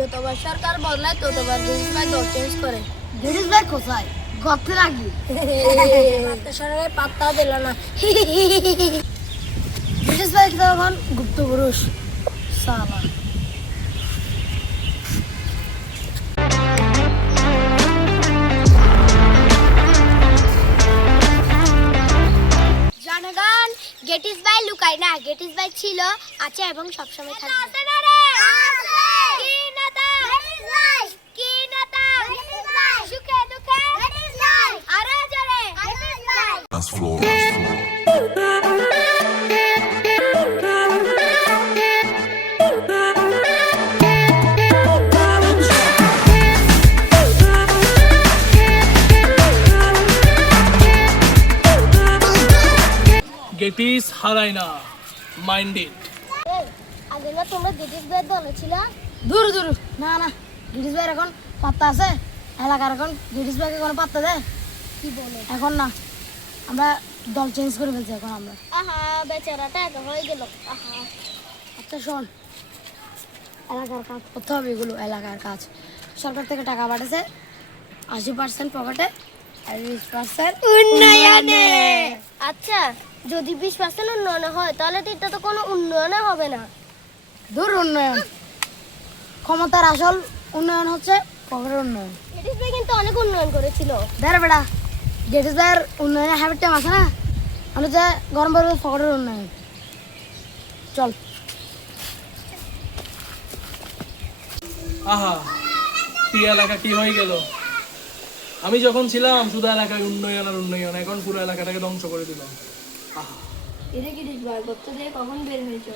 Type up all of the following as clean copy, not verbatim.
যতবার সরকার বদলায় ততবার গেটিস ভাই দল চেঞ্জ করে। গেটিস ভাই কোথায়? গর্তে রাখি। সরকারের পাত্তা দিল না। গেটিস ভাই তখন গুপ্ত পুরুষ সালা। জনগণ, গেটিস ভাই লুকায় না, গেটিস ভাই ছিল, আছে এবং সবসময় থাকবে। Dance floor. গেটিস হারায় না, মাইন্ডেড। আগে না তোমরা গেটিস ভাই দলে ছিল? দূর দূর, না না, গেটিস ভাইয়ের এখন পাত্তা আছে? এলাকার এখন গেটিস ভাইকে কোনো পাত্তা দেয়? কি বলে? এখন না, আমরা দল চেঞ্জ করে ফেলছি এখন আমরা। আহা, বেচারাটা একা হয়ে গেল। আহা, আচ্ছা শোন, এলাকার কাজ করতে হবে, এগুলো এলাকার কাজ। সরকার থেকে টাকা পাঠাচ্ছে 80% পকেটে আর 20% উন্নয়নে। আচ্ছা, যদি 20% উন্নয়ন হয় তাহলে তো এটা তো কোনো উন্নয়ন হবে না। দূর উন্নয়ন, ক্ষমতার আসল উন্নয়ন হচ্ছে পকেটের উন্নয়ন। গেটিস ভাই কিন্তু অনেক উন্নয়ন করেছিল। দেখ বেটা, গেটিস ভাইয়ের উন্নয়নের হ্যাবিট টাইম আছে না, আমি যে গরম পড়বে পকেটের উন্নয়ন। চল। আহা, কি এলাকা কি হয়ে গেল! আমি যখন ছিলাম শুধু এলাকায় উন্নয়ন আর উন্নয়ন, এখন পুরো এলাকাটাকে ধ্বংস করে দিলাম। আহা, এটা গেটিস ভাই গর্ত দিয়ে কখন বের হয়েছে?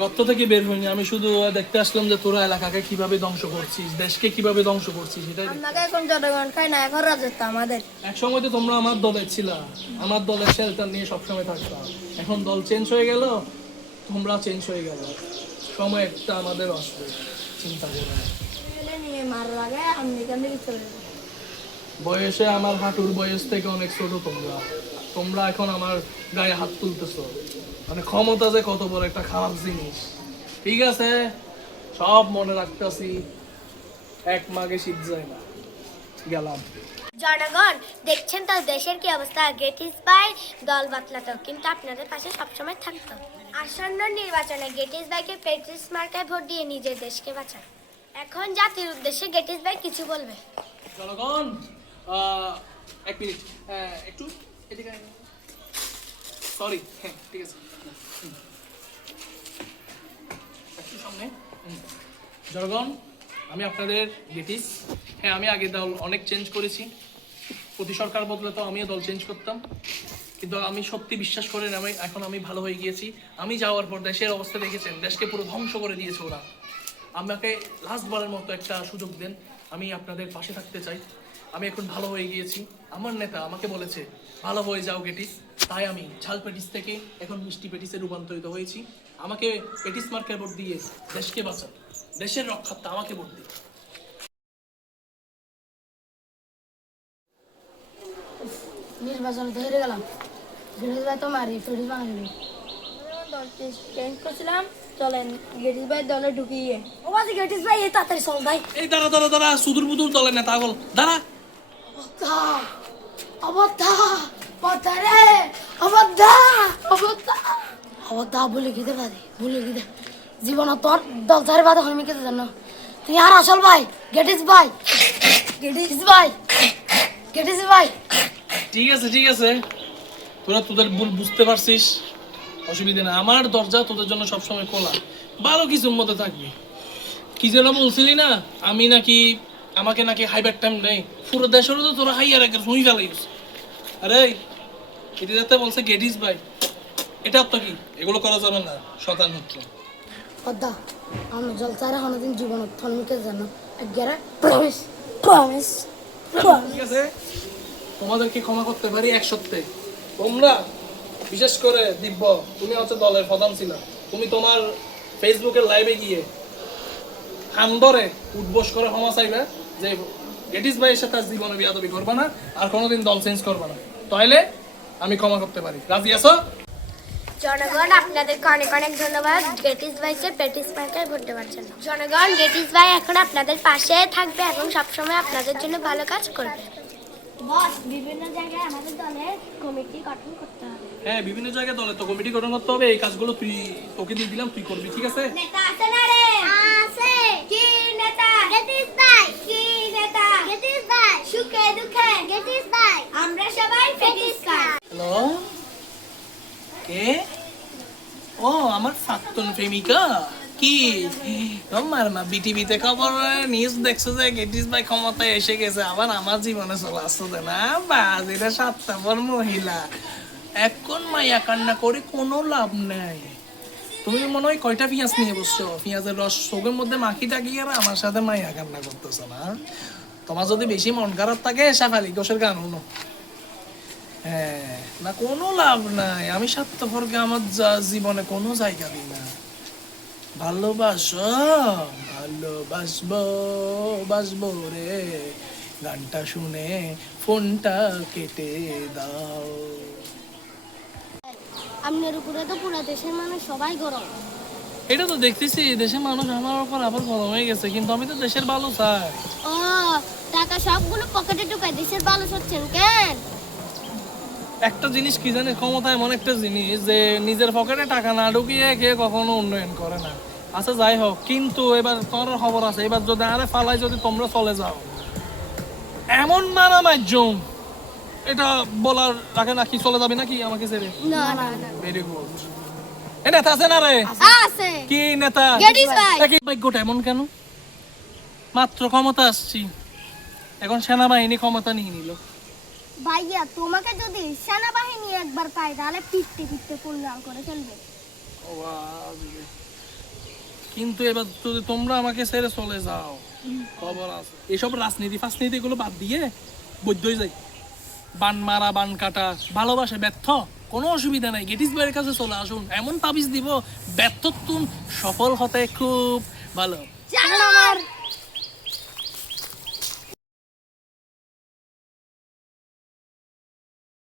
গর্ত থেকে বের হইনি, আমি শুধু দেখতে আসলাম যে তোরা এলাকাকে কিভাবে ধ্বংস করছিস, দেশকে কিভাবে ধ্বংস করছিস সেটাই। আমাকে এখন জনগণ খায় না, এখন রাজত্ব আমাদের। এক সময় তো তোমরা আমার দলে ছিলা, আমার দলের শেল্টার নিয়ে সবসময় থাকতাম। এখন দল চেঞ্জ হয়ে গেল, তোমরা চেঞ্জ হয়ে গেল, সময় একটা আমাদের আসবে, চিন্তা করো না। নিয়ে মারার আগে আমি এখান থেকে চলে যাবো। বয়সে আমার হাঁটুর বয়স থেকে অনেক ছোট তোমরা, তোমরা এখন আমার গায়ে হাত তুলতেছো। মানে ক্ষমতা যে কত বড় একটা খারাপ জিনিস। ঠিক আছে, সব মনে রাখতেছি, এক মাগে শীত যায় না। গেলাম। জনগণ, দেখছেন তো দেশের কি অবস্থা। গেটিস ভাই দল বাতলাতো, কিন্তু আপনাদের পাশে সবসময় থাকতো। আসন্ন নির্বাচনে গেটিস ভাইকে পেটিস মার্কায় ভোট দিয়ে নিজের দেশকে বাঁচান। এখন জাতির উদ্দেশ্যে গেটিস ভাই কিছু বলবে। জনগণ, এক মিনিট, একটু এদিকে। সরি, হ্যাঁ ঠিক আছে, একটু সামনে। জনগণ, আমি আপনাদের গেটিস। হ্যাঁ, আমি আগে দল অনেক চেঞ্জ করেছি, প্রতি সরকার বদলে তো আমিও দল চেঞ্জ করতাম, কিন্তু আমি সত্যি বিশ্বাস করেন আমি ভালো হয়ে গিয়েছি। আমি যাওয়ার পর দেশের অবস্থা দেখেছেন, দেশকে পুরো ধ্বংস করে দিয়েছে ওরা। আমাকে লাস্টবারের মতো একটা সুযোগ দেন, আমি আপনাদের পাশে থাকতে চাই। আমি এখন ভালো হয়ে গিয়েছি, আমার নেতা আমাকে বলেছে ভালো হয়ে যাও গেটিস, তাই আমি ঝাল পেটিস থেকে এখন মিষ্টি পেটিসে রূপান্তরিত হয়েছি। আমাকে পেটিস মার্কের ভোট দিয়ে দেশকে বাঁচান, দেশের রক্ষার্থে আমাকে ভোট দিন। নির্বাচনে তো হেরে গেলাম, গেটিস ভাই তো মারি পেটিস বাঙালি। দল চেঞ্জ করছিলাম, চলেন গেটিস ভাই দলে ঢুকিয়ে। ও বাজি গেটিস ভাই, এই তাড়াতাড়ি চল ভাই। এই দাঁড়া দাঁড়া দাঁড়া, সুদূর বুদুর দলের নেতা বল, দাঁড়া। অবস্থা অবস্থা অবস্থা রে, অবস্থা অবস্থা অবস্থা বলে গিয়ে বাদে, বলে গিয়ে জীবন তোর দল চারি বাদে হইমি কেটে জানো তুই আর আসল ভাই গেটিস ভাই, গেটিস ভাই, গেটিস ভাই। ঠিক আছে ঠিক আছে, তোরা তোদের ভুল বুঝতে পারছিস, অসুবিধা না। আমার দরজা তোদের জন্য সবসময় খোলা, ভালো কিছুর মধ্যে থাকবি। কি যেন বলছিলি না, আমি নাকি আমাকে নাকি হাইবার টাইম নেই, পুরো দেশেরও তো তোরা হাইয়ার আগে শুই ফেলাইস। আরে এটা যাতে বলছে গেটিস ভাই, এটা তো কি এগুলো করা যাবে না, শতান হচ্ছে। অদ্দা আমরা জল চারা হনদিন জীবন হইমি কেটে জানো একগারে প্রমিস প্রমিস। ঠিক আছে, তোমাদেরকে ক্ষমা করতে পারি এক সপ্তাহে। তোমরা বিশেষ করে দিব্য, তুমি হচ্ছে দলের প্রধান ছিল, তুমি তোমার ফেসবুকের লাইভে গিয়ে হামদরে উদ্বোস করে ক্ষমা চাইবে যে গেটিস ভাইয়ের সাথে জীবনে বিয়াদবি করবে না আর কোনোদিন দল চেঞ্জ করবে না, তাইলে আমি ক্ষমা করতে পারি। রাজি আছো? জনগণ আপনাদেরকে অনেক অনেক ধন্যবাদ গেটিস ভাইকে পেটিস মার্কায় ভোট দেওয়ার জন্য। জনগণ গেটিস ভাই এখন আপনাদের পাশে থাকবে এবং সবসময় আপনাদের জন্য ভালো কাজ করবে। বস, বিভিন্ন জায়গায় আমাদের দলের কমিটি গঠন করতে হবে। হ্যাঁ, বিভিন্ন জায়গায় দলে তো কমিটি গঠন করতে হবে। এই কাজগুলো তোকে দিয়ে দিলাম, তুই করবি, ঠিক আছে? নেতা আছে না রে? আছে। কি নেতা? গেটিস ভাই। কি নেতা? গেটিস ভাই। সুখে দুঃখে গেটিস ভাই। আমরা সবাই পেটিস কার। হ্যালো, কে? ও, আমার প্রাক্তন প্রেমিকা। কি তোমার মা বিটিভিতে খবর নিউজ দেখছো যে গেটিস ভাই ক্ষমতায় এসে গেছে, আবার আমার জীবনে চলে আসছে না? বাস, এটা স্বার্থপর মহিলা। এখন মাইয়া কান্না করে কোনো লাভ নাই। তুমি মনে হয় কয়টা পেঁয়াজ নিয়ে বসছো, পেঁয়াজের রস চোখের মধ্যে মাখি টাকিয়ে আর আমার সাথে মাইয়া কান্না করতেছো না? তোমার যদি বেশি মন খারাপ থাকে শেফালি ঘোষের গান শুনো। হ্যাঁ, না কোনো লাভ নাই। আমি স্বার্থপরকে আমার জীবনে কোনো জায়গা দিই না। ভালোবাসো, ভালোবাসবো, বাসবো রে, গানটা শুনে ফোনটা কেটে দাও। আপনার উপরে তো পুরো দেশের মানুষ সবাই গরম। এটা তো দেখতেছি দেশের মানুষ আমার উপর আবার গরম হয়ে গেছে, কিন্তু আমি তো দেশের ভালো চাই। ও, টাকা সবগুলো পকেটে ঢুকাই দেশের ভালো হচ্ছেন কেন? একটা জিনিস কি জানি, ক্ষমতা এমন একটা জিনিস যে নিজের পকেটে টাকা না ঢুকিয়ে কে কখনো উন্নয়ন করে না। আচ্ছা যাই হোক, কিন্তু এবার তোর খবর আছে, এবার যদি আরে ফালাই যদি তোমরা চলে যাও, এমন মারা মাধ্যম, এটা বলার আগে নাকি চলে যাবে নাকি আমাকে ছেড়ে? না না না। Very good. এ নেতা আছে না রে? আছে। কি নেতা? গেটিস ভাই। একই ভাগ্যটা এমন কেন? মাত্র ক্ষমতা আসছি, এখন সেনাবাহিনী ক্ষমতা নিয়ে নিল। ভাইয়া, তোমাকে যদি সেনাবাহিনী একবার পায় তাহলে পিটতে পিটতে পূর্ণাঙ্গ করে ফেলবে। কিন্তু এবার যদি তোমরা আমাকে ছেড়ে চলে যাও, খবর আছে। এসব রাজনীতি ফাজনীতি গুলো বাদ দিয়ে বৈধই যাই। বান মারা, বান কাটা, ভালোবাসা ব্যর্থ, কোনো অসুবিধা নাই, গেটিস ভাইয়ের কাছে চলে আসুন। এমন তাবিজ দিব, ব্যর্থ সফল হতে খুব ভালো। আমার